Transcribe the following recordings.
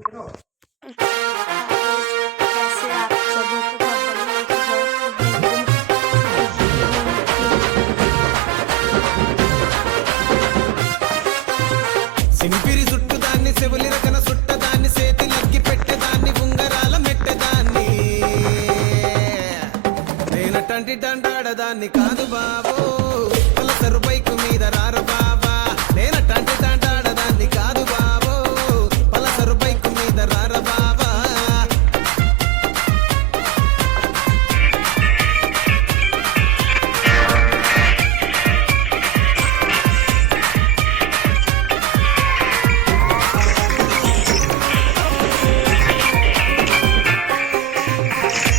कैसे आप सबों को खबर की बहुत సింపిరి చుట్టుదాన్ని చెవులి రకన సుట్టదాన్ని చేతిలక్కి పెట్టేదాన్ని ఉంగరాల మెట్టేదాన్ని నేనటంటి దండాడదాన్ని కాదు బాబో పలసరు బైకు మీద రార బాబా నేనటంటి దండాడదాన్ని కాదు బాబో పలసరు బైకు మీద రార బాబా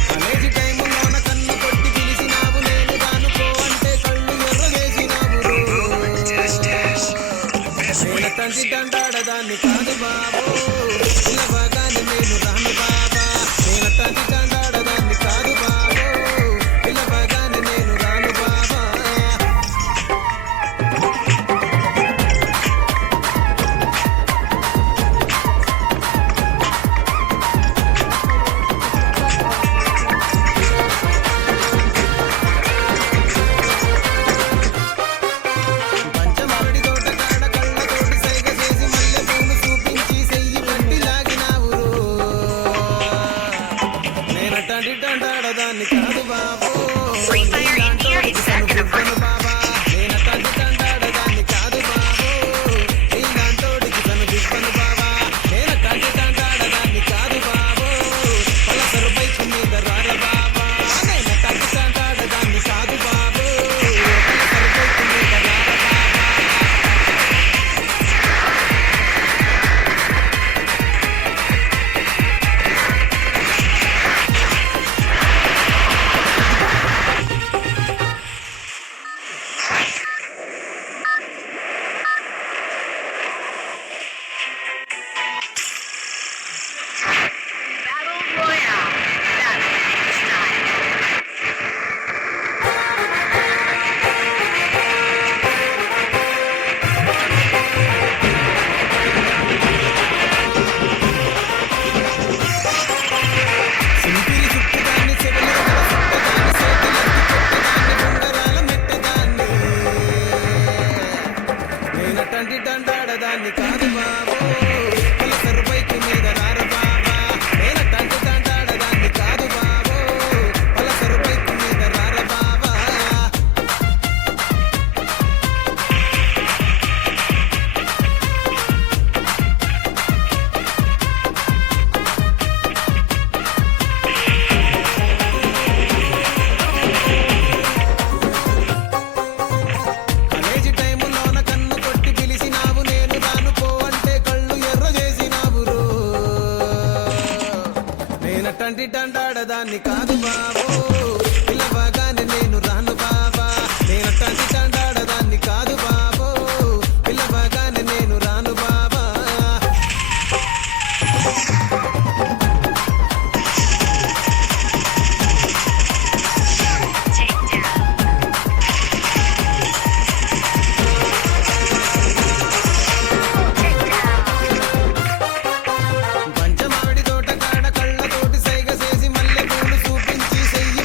కాలేజీ టైములోన కన్ను కొట్టి పిలిచినావు నేను రానుకో అంటే కళ్ళు ఎర్రగేసినావు నేనటంటి దండాడదాన్ని కాదు బాబో పిలవగానే నేను రాను బాబా నేనటంటి దండాడదాన్ని కాదు బాబో పిలవగానే నేను రాను బాబా పంచమామిడి తోట కాడ కళ్ళతోటి సైగ చేసి మల్లె పూలు చూపించి చెయ్యి పట్టి లాగినావు నేనటంటి దండాడదాన్ని కాదు బాబో నీలాంటోడికి సనుగుడ్డను బాబా నేనటంటి దండాడదాన్ని కాదు బాబో నీలాంటోడికి సనుగుడ్డను బాబా నేనటంటి దండాడదాన్ని కాదు బాబో పలసరు బైకు మీద రార బాబా నేనటంటి దండాడదాన్ని కాదు బాబో పలసరు బైకు మీద రార బాబా Battle Royale. That's time. సింపిరి చుట్టుదాన్ని చెవులి రకన సుట్టదాన్ని చేతిలక్కి పెట్టేదాన్ని ఉంగరాల మెట్టేదాన్ని నేనటంటి దండాడదాన్ని కాదు బాబో పలసరు బైకు మీద రార బాబా నేనటంటి దండాడదాన్ని కాదు బాబో పలసరు బైకు మీద రార బాబా కాలేజీ టైములోన కన్ను కొట్టి పిలిచినావు నేను రానుకో అంటే కళ్ళు ఎర్ర చేసినావు నేనటంటి దండాడదాన్ని కాదు బాబో పిలవగానే నేను రాను బాబా నేనటంటి దండాడదాన్ని కాదు బాబో పిలవగానే నేను రాను బాబా పంచమామిడి తోట కాడ కళ్ళతోటి సైగ చేసి మల్లె పూలు చూపించి చెయ్యి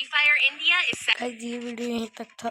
Free Fire India is guys ये वीडियो यहीं तक था।